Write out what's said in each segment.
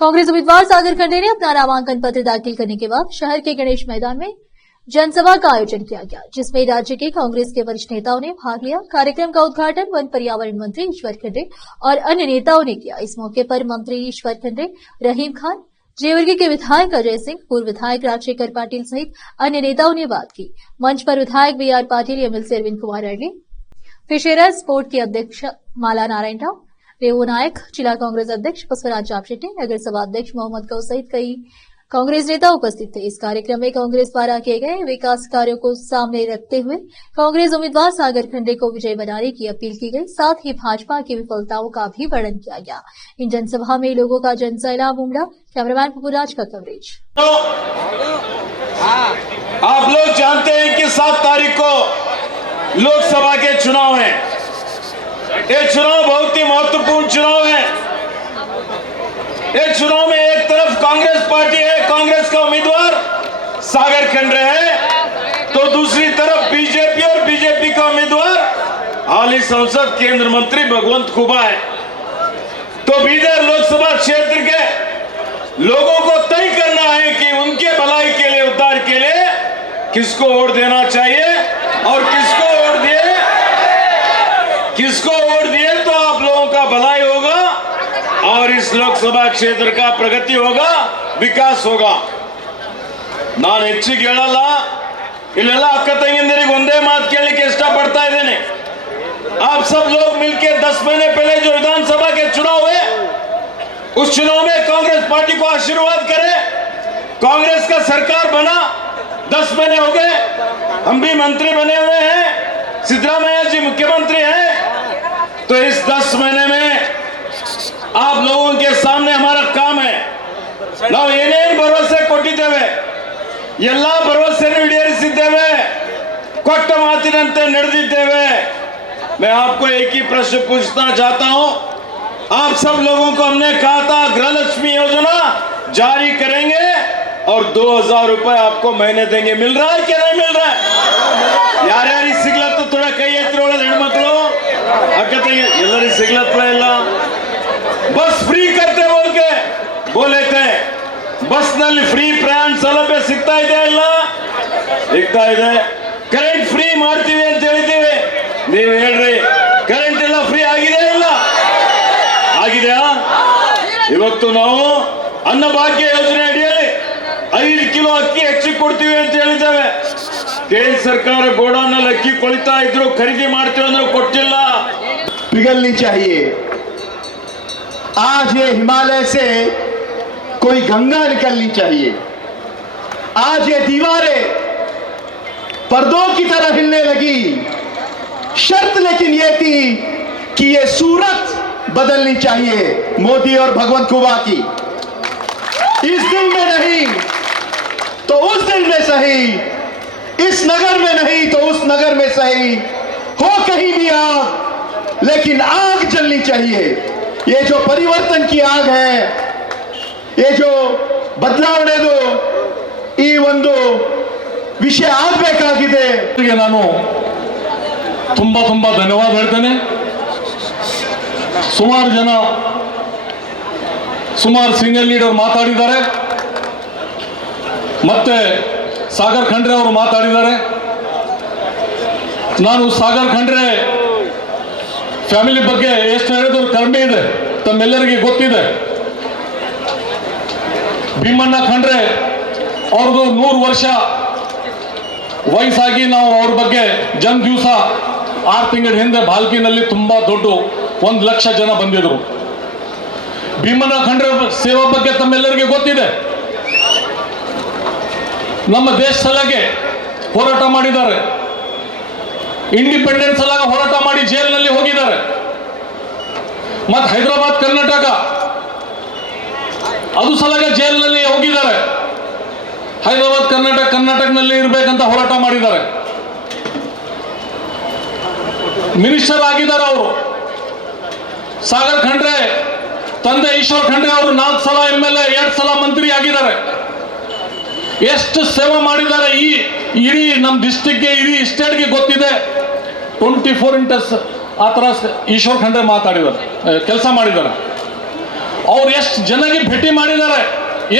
कांग्रेस उम्मीदवार सागर खंडे ने अपना नामांकन पत्र दाखिल करने के बाद शहर के गणेश मैदान में जनसभा का आयोजन किया गया, जिसमें राज्य के कांग्रेस के वरिष्ठ नेताओं ने भाग लिया। कार्यक्रम का उद्घाटन वन पर्यावरण मंत्री ईश्वर खंडे और अन्य नेताओं ने किया। इस मौके पर मंत्री ईश्वर खंडे, रहीम खान, जेवर्गी के विधायक अजय सिंह, पूर्व विधायक राजशेखर पाटिल सहित अन्य नेताओं ने बात की। मंच पर विधायक बीआर पाटिल, एमएलसी अरविंद कुमार अडले, फिशेरा स्पोर्ट की अध्यक्ष माला नारायण राव, रेवो नायक, जिला कांग्रेस अध्यक्ष पुष्पराज जापशेट्टी, नगर सभा अध्यक्ष मोहम्मद गौ सहित कई कांग्रेस नेता उपस्थित थे। इस कार्यक्रम में कांग्रेस द्वारा किए गए विकास कार्यों को सामने रखते हुए कांग्रेस उम्मीदवार सागर खंडे को विजय बनाने की अपील की गई। साथ ही भाजपा की विफलताओं का भी वर्णन किया गया। इन जनसभा में लोगों का जनसैलाब उमड़ा। कैमरामैन पपुराज का कवरेज। आप लोग जानते हैं कि 7 तारीख को लोकसभा के चुनाव हैं। ये चुनाव बहुत ही महत्वपूर्ण चुनाव है। इस चुनाव में एक तरफ कांग्रेस पार्टी है, कांग्रेस का उम्मीदवार सागर खंडे है, तो दूसरी तरफ बीजेपी और बीजेपी का उम्मीदवार हाल ही संसद केंद्र मंत्री भगवंत खुबा है। तो बीदर लोकसभा क्षेत्र के लोगों को तय करना है कि उनके भलाई के लिए, उद्धार के लिए किसको वोट देना चाहिए और किसको वोट दिए तो आप लोगों का भलाई होगा और इस लोकसभा क्षेत्र का प्रगति होगा, विकास होगा। ನಾನು ಹೆಚ್ಚಿಗೆ ಹೇಳಲ್ಲ, ಇಲ್ಲೆಲ್ಲ ಅಕ್ಕ ತಂಗಿಯಂದಿರಿಗೆ ಒಂದೇ ಮಾತು ಕೇಳಲಿಕ್ಕೆ ಇಷ್ಟಪಡ್ತಾ ಇದ್ದೇನೆ। आप सब लोग मिलकर 10 महीने पहले जो विधानसभा के चुनाव हुए, उस चुनाव में कांग्रेस पार्टी को आशीर्वाद करें। कांग्रेस का सरकार बना, 10 महीने हो गए, हम भी मंत्री बने हुए हैं, सिद्धरामैया जी मुख्यमंत्री हैं। तो इस 10 महीने में आप लोगों के सामने हमारा काम है। ನಾವು ಏನೇನು ಭರವಸೆ ಕೊಟ್ಟಿದ್ದೇವೆ ಎಲ್ಲ ಭರವಸೆಯನ್ನು ಈಡೇರಿಸಿದ್ದೇವೆ, ಕೊಟ್ಟ ಮಾತಿನಂತೆ ನಡೆದಿದ್ದೇವೆ। मैं आपको एक ही प्रश्न पूछना चाहता हूं। आप सब लोगों को हमने कहा था गृहलक्ष्मी योजना जारी करेंगे और 2000 रुपए आपको महीने देंगे। मिल रहा है कि नहीं मिल रहा है? ಯಾರ್ಯಾರಿಗೆ ಸಿಗ್ಲತ್ತು थोड़ा ಕೈ ಎತ್ತಿ ಒಳಗೆ ಹೆಣ್ಮಕ್ಳು ಅಕ್ಕ ತಂಗಿ ಎಲ್ಲರಿಗೆ ಸಿಗ್ಲತ್ತ ಇಲ್ಲ। बस फ्री करते बोले थे, बस ನಲ್ಲಿ ಫ್ರೀ ಪ್ರಯಾಣ ಸೌಲಭ್ಯ ಸಿಗ್ತಾ ಇದೆ ಇಲ್ಲ? ಸಿಗ್ತಾ ಇದೆ। ಕರೆಂಟ್ ಫ್ರೀ ಮಾಡ್ತೀವಿ ಅಂತ ಹೇಳಿದ್ದೀವಿ, ನೀವು ಹೇಳ್ರಿ ಕರೆಂಟ್ ಎಲ್ಲ ಫ್ರೀ ಆಗಿದೆ ಇಲ್ಲ? ಆಗಿದೆಯಾ? ಇವತ್ತು ನಾವು ಅನ್ನಭಾಗ್ಯ ಯೋಜನೆ ಅಡಿಯಲ್ಲಿ 5 ಕಿಲೋ ಅಕ್ಕಿ ಹೆಚ್ಚಿಗೆ ಕೊಡ್ತೀವಿ ಅಂತ ಹೇಳಿದ್ದೇವೆ। ಕೇಂದ್ರ ಸರ್ಕಾರ ಗೋಡಾನಲ್ಲಿ ಅಕ್ಕಿ ಕೊಳಿತಾ ಇದ್ರು, ಖರೀದಿ ಮಾಡ್ತೀವಿ ಅಂದ್ರೆ ಕೊಟ್ಟಿಲ್ಲ। पिघलनी चाहिए। आज ये हिमालय से कोई गंगा निकलनी चाहिए। आज ये दीवारें पर्दों की तरह हिलने लगी। शर्त लेकिन ये थी कि ये सूरत बदलनी चाहिए मोदी और भगवंत खुबा की। इस दिन में नहीं तो उस दिन में सही, इस नगर में नहीं तो उस नगर में सही, हो कहीं भी आग, लेकिन आग जलनी चाहिए। ये जो परिवर्तन की आग है, ये जो ಬದಲಾವಣೆದು ಈ ಒಂದು ವಿಷಯ ಆಗಬೇಕಾಗಿದೆ। ನಾನು ತುಂಬಾ ಧನ್ಯವಾದ ಹೇಳ್ತೇನೆ। ಸುಮಾರು ಸೀನಿಯರ್ ಲೀಡರ್ ಮಾತಾಡಿದ್ದಾರೆ, ಮತ್ತೆ ಸಾಗರ್ ಖಂಡ್ರೆ ಅವರು ಮಾತಾಡಿದ್ದಾರೆ। ನಾನು ಸಾಗರ್ ಖಂಡ್ರೆ ಫ್ಯಾಮಿಲಿ ಬಗ್ಗೆ ಎಷ್ಟು ಹೇಳಿದ್ರು ಕಡಿಮೆ ಇದೆ, ತಮ್ಮೆಲ್ಲರಿಗೆ ಗೊತ್ತಿದೆ। ಭೀಮಣ್ಣ ಖಂಡ್ರೆ ಅವ್ರದ್ದು 100 ವರ್ಷ ವಯಸ್ಸಾಗಿ ನಾವು ಅವ್ರ ಬಗ್ಗೆ ಜನ ದಿವಸ 6 ತಿಂಗಳ ಹಿಂದೆ ಬಾಲ್ಕಿನಲ್ಲಿ ತುಂಬಾ ದೊಡ್ಡ 1 ಲಕ್ಷ ಜನ ಬಂದಿದ್ರು। ಭೀಮಣ್ಣ ಖಂಡ್ರೆ ಸೇವಾ ಬಗ್ಗೆ ತಮ್ಮೆಲ್ಲರಿಗೆ ಗೊತ್ತಿದೆ। ನಮ್ಮ ದೇಶ ಸಲಗೆ ಹೋರಾಟ ಮಾಡಿದ್ದಾರೆ, ಇಂಡಿಪೆಂಡೆನ್ಸ್ ಸಲಗ ಹೋರಾಟ ಮಾಡಿ ಜೈಲಿನಲ್ಲಿ ಹೋಗಿದ್ದಾರೆ। ಮತ್ತು ಹೈದರಾಬಾದ್ ಕರ್ನಾಟಕ ಅದು ಸಲಗ ಜೈಲಿನಲ್ಲಿ ಹೋಗಿದ್ದಾರೆ। ಹೈದರಾಬಾದ್ ಕರ್ನಾಟಕನಲ್ಲಿ ಇರಬೇಕಂತ ಹೋರಾಟ ಮಾಡಿದ್ದಾರೆ। ಮಿನಿಸ್ಟರ್ ಆಗಿದ್ದಾರೆ ಅವರು। ಸಾಗರ್ ಖಂಡ್ರೆ ತಂದೆ ಈಶ್ವರ್ ಖಂಡ್ರೆ ಅವರು 4 ಸಲ MLA, 2 ಸಲ ಮಂತ್ರಿ ಆಗಿದ್ದಾರೆ। ಎಷ್ಟು ಸೇವೆ ಮಾಡಿದ್ದಾರೆ ಈ ಇಡೀ ನಮ್ಮ ಡಿಸ್ಟ್ರಿಕ್ಟ್ಗೆ, ಇಡೀ ಸ್ಟೇಟ್ಗೆ ಗೊತ್ತಿದೆ। 24 ಇಂಟಸ್ ಆ ಥರ ಈಶ್ವರ್ ಖಂಡ್ರೆ ಮಾತಾಡಿದ್ದಾರೆ, ಕೆಲಸ ಮಾಡಿದ್ದಾರೆ। ಅವ್ರು ಎಷ್ಟು ಜನಗೆ ಭೇಟಿ ಮಾಡಿದ್ದಾರೆ,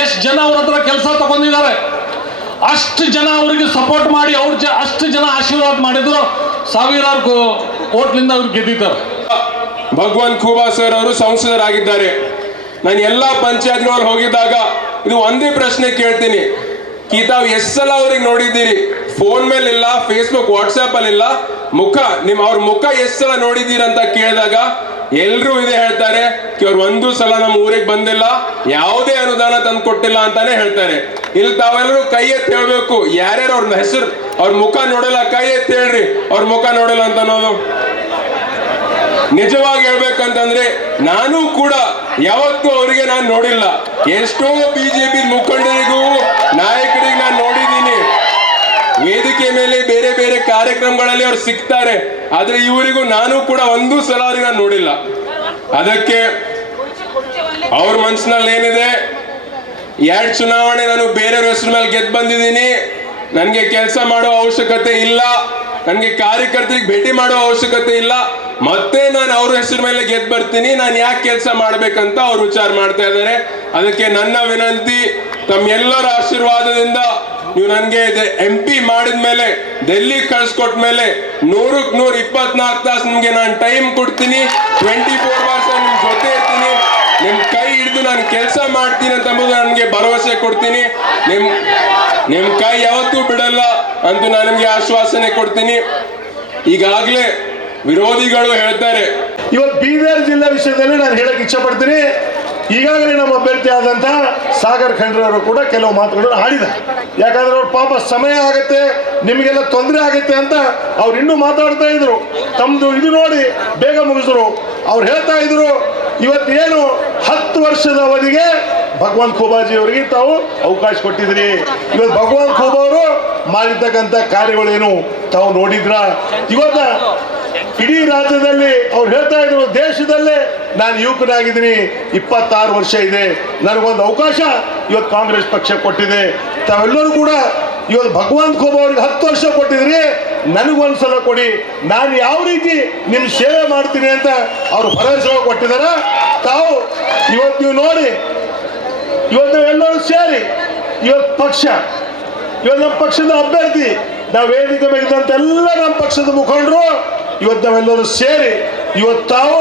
ಎಷ್ಟು ಜನ ಅವ್ರ ಹತ್ರ ಕೆಲಸ ತಗೊಂಡಿದ್ದಾರೆ, ಅಷ್ಟು ಜನ ಅವರಿಗೆ ಸಪೋರ್ಟ್ ಮಾಡಿ ಅಷ್ಟು ಜನ ಆಶೀರ್ವಾದ ಮಾಡಿದ್ರು, ಸಾವಿರಾರು ಕೋಟ್ಲಿಂದ ಅವ್ರು ಗೆದ್ದಿದ್ದಾರೆ. ಭಗವಂತ್ ಖೂಬಾ ಸರ್ ಅವರು ಸಂಸದರಾಗಿದ್ದಾರೆ. ನಾನು ಎಲ್ಲ ಪಂಚಾಯತ್ಗಳಲ್ಲಿ ಹೋಗಿದ್ದಾಗ ಇದು ಒಂದೇ ಪ್ರಶ್ನೆ ಕೇಳ್ತೀನಿ, ತಾವು ಎಷ್ಟು ಸಲ ಅವ್ರಿಗೆ ನೋಡಿದ್ದೀರಿ? ಫೋನ್ ಮೇಲೆ ಇಲ್ಲ, ಫೇಸ್ಬುಕ್ ವಾಟ್ಸ್ಆಪ್ ಅಲ್ಲಿ ಇಲ್ಲ, ಅವ್ರ ಮುಖ ಎಷ್ಟು ಸಲ ನೋಡಿದ್ದೀರಿ ಅಂತ ಕೇಳಿದಾಗ ಎಲ್ರೂ ಇದೆ ಹೇಳ್ತಾರೆ, ಅವ್ರು ಒಂದು ಸಲ ನಮ್ಮ ಊರಿಗೆ ಬಂದಿಲ್ಲ, ಯಾವುದೇ ಅನುದಾನ ತಂದು ಕೊಟ್ಟಿಲ್ಲ ಅಂತಾನೆ ಹೇಳ್ತಾರೆ. ಇಲ್ಲಿ ತಾವೆಲ್ಲರೂ ಕೈ ಎತ್ತಿ ಹೇಳ್ಬೇಕು, ಯಾರ್ಯಾರು ಅವ್ರ ಹೆಸರು ಅವ್ರ ಮುಖ ನೋಡಲ್ಲ ಕೈ ಎತ್ತಿ ಹೇಳ್ರಿ, ಅವ್ರ ಮುಖ ನೋಡಲ್ಲ ಅಂತ ಅನ್ನೋದು. ನಿಜವಾಗಿ ಹೇಳ್ಬೇಕಂತಂದ್ರೆ ನಾನು ಕೂಡ ಯಾವತ್ತೂ ಅವರಿಗೆ ನಾನು ನೋಡಿಲ್ಲ. ಎಷ್ಟೋ ಬಿಜೆಪಿ ಮುಖಂಡರಿಗೂ ನಾಯಕರಿಗೆ ನಾನು ನೋಡಿದ್ದೀನಿ, ವೇದಿಕೆ ಮೇಲೆ ಬೇರೆ ಬೇರೆ ಕಾರ್ಯಕ್ರಮಗಳಲ್ಲಿ ಅವ್ರು ಸಿಗ್ತಾರೆ, ಆದ್ರೆ ಇವರಿಗೂ ನಾನು ಕೂಡ ಒಂದು ಸಲ ಅವ್ರಿಗೆ ನಾನು ನೋಡಿಲ್ಲ. ಅದಕ್ಕೆ ಅವ್ರ ಮನಸ್ಸಿನಲ್ಲಿ ಏನಿದೆ, 2 ಚುನಾವಣೆ ನಾನು ಬೇರೆಯವ್ರ ಹೆಸರು ಮೇಲೆ ಗೆದ್ದು ಬಂದಿದ್ದೀನಿ, ನನಗೆ ಕೆಲಸ ಮಾಡೋ ಅವಶ್ಯಕತೆ ಇಲ್ಲ, ನನಗೆ ಕಾರ್ಯಕರ್ತರಿಗೆ ಭೇಟಿ ಮಾಡೋ ಅವಶ್ಯಕತೆ ಇಲ್ಲ, ಮತ್ತೆ ನಾನು ಅವ್ರ ಹೆಸರು ಮೇಲೆ ಗೆದ್ದು ಬರ್ತೀನಿ, ನಾನು ಯಾಕೆ ಕೆಲಸ ಮಾಡ್ಬೇಕಂತ ಅವ್ರು ವಿಚಾರ ಮಾಡ್ತಾ ಇದ್ದಾರೆ. ಅದಕ್ಕೆ ನನ್ನ ವಿನಂತಿ, ತಮ್ಮೆಲ್ಲರ ಆಶೀರ್ವಾದದಿಂದ ನೀವು ನನಗೆ MP ಮಾಡಿದ್ಮೇಲೆ, ಡೆಲ್ಲಿ ಕಳ್ಸಿಕೊಟ್ಟ ಮೇಲೆ 100ಕ್ಕೆ 100 24 ತಾಸು ನಿಮ್ಗೆ ನಾನು ಟೈಮ್ ಕೊಡ್ತೀನಿ, 24 hours ನಿಮ್ ಜೊತೆ ಇರ್ತೀನಿ, ನಿಮ್ ಕೈ ಹಿಡಿದು ನಾನು ಕೆಲಸ ಮಾಡ್ತೀನಿ ಅಂತ ನನಗೆ ಭರವಸೆ ಕೊಡ್ತೀನಿ. ನಿಮ್ ಕೈ ಯಾವತ್ತೂ ಬಿಡಲ್ಲ ಅಂತ ನಾನು ನಿಮ್ಗೆ ಆಶ್ವಾಸನೆ ಕೊಡ್ತೀನಿ. ಈಗಾಗಲೇ ವಿರೋಧಿಗಳು ಹೇಳ್ತಾರೆ. ಇವತ್ತು ಬೀದರ್ ಜಿಲ್ಲೆ ವಿಷಯದಲ್ಲಿ ನಾನು ಹೇಳಕ್ ಇಚ್ಛೆ ಪಡ್ತೀನಿ. ಈಗಾಗಲೇ ನಮ್ಮ ಅಭ್ಯರ್ಥಿ ಆದಂತ ಸಾಗರ್ ಖಂಡ್ರೆ ಅವರು ಕೂಡ ಕೆಲವು ಮಾತುಗಳನ್ನು ಆಡಿದ್ದಾರೆ. ಯಾಕಂದ್ರೆ ಅವ್ರ ಪಾಪ ಸಮಯ ಆಗುತ್ತೆ, ನಿಮಗೆಲ್ಲ ತೊಂದರೆ ಆಗುತ್ತೆ ಅಂತ ಅವ್ರು ಇನ್ನೂ ಮಾತಾಡ್ತಾ ಇದ್ರು. ತಮ್ದು ಇದು ನೋಡಿ ಬೇಗ ಮುಗಿಸಿದ್ರು. ಅವ್ರು ಹೇಳ್ತಾ ಇದ್ರು, ಇವತ್ತೇನು 10 ವರ್ಷದ ಅವಧಿಗೆ ಭಗವಂತ್ ಖೂಬಾಜಿ ಅವರಿಗೆ ತಾವು ಅವಕಾಶ ಕೊಟ್ಟಿದ್ರಿ. ಇವತ್ತು ಭಗವಂತ್ ಖೂಬಾ ಅವರು ಮಾಡಿರ್ತಕ್ಕಂಥ ಕಾರ್ಯಗಳೇನು ತಾವು ನೋಡಿದ್ರ? ಇವತ್ತ ಇಡೀ ರಾಜ್ಯದಲ್ಲಿ ಅವ್ರು ಹೇಳ್ತಾ ಇದ್ರು, ದೇಶದಲ್ಲೇ ನಾನು ಯುವಕನಾಗಿದ್ದೀನಿ, 26 ವರ್ಷ ಇದೆ, ನನಗೊಂದು ಅವಕಾಶ ಇವತ್ತು ಕಾಂಗ್ರೆಸ್ ಪಕ್ಷ ಕೊಟ್ಟಿದೆ. ತಾವೆಲ್ಲರೂ ಕೂಡ ಇವತ್ತು ಭಗವಂತ್ ಖೂಬಾ ಅವ್ರಿಗೆ 10 ವರ್ಷ ಕೊಟ್ಟಿದ್ರಿ, ನನಗೊಂದ್ಸಲ ಕೊಡಿ, ನಾನು ಯಾವ ರೀತಿ ನಿಮ್ಮ ಸೇವೆ ಮಾಡ್ತೀನಿ ಅಂತ ಅವ್ರು ಭರವಸೆ ಕೊಟ್ಟಿದ್ದಾರೆ. ತಾವು ಇವತ್ತು ನೀವು ನೋಡಿ, ಇವತ್ತು ಎಲ್ಲರೂ ಸೇರಿ ಇವತ್ತು ಪಕ್ಷ, ಇವತ್ತು ನಮ್ಮ ಪಕ್ಷದ ಅಭ್ಯರ್ಥಿ, ನಾವು ವೇದಿಕೆ ಬೇಕಿದ್ದಂತೆಲ್ಲ ನಮ್ಮ ಪಕ್ಷದ ಮುಖಂಡರು ಇವತ್ತು ನಾವೆಲ್ಲರೂ ಸೇರಿ ಇವತ್ತು ತಾವು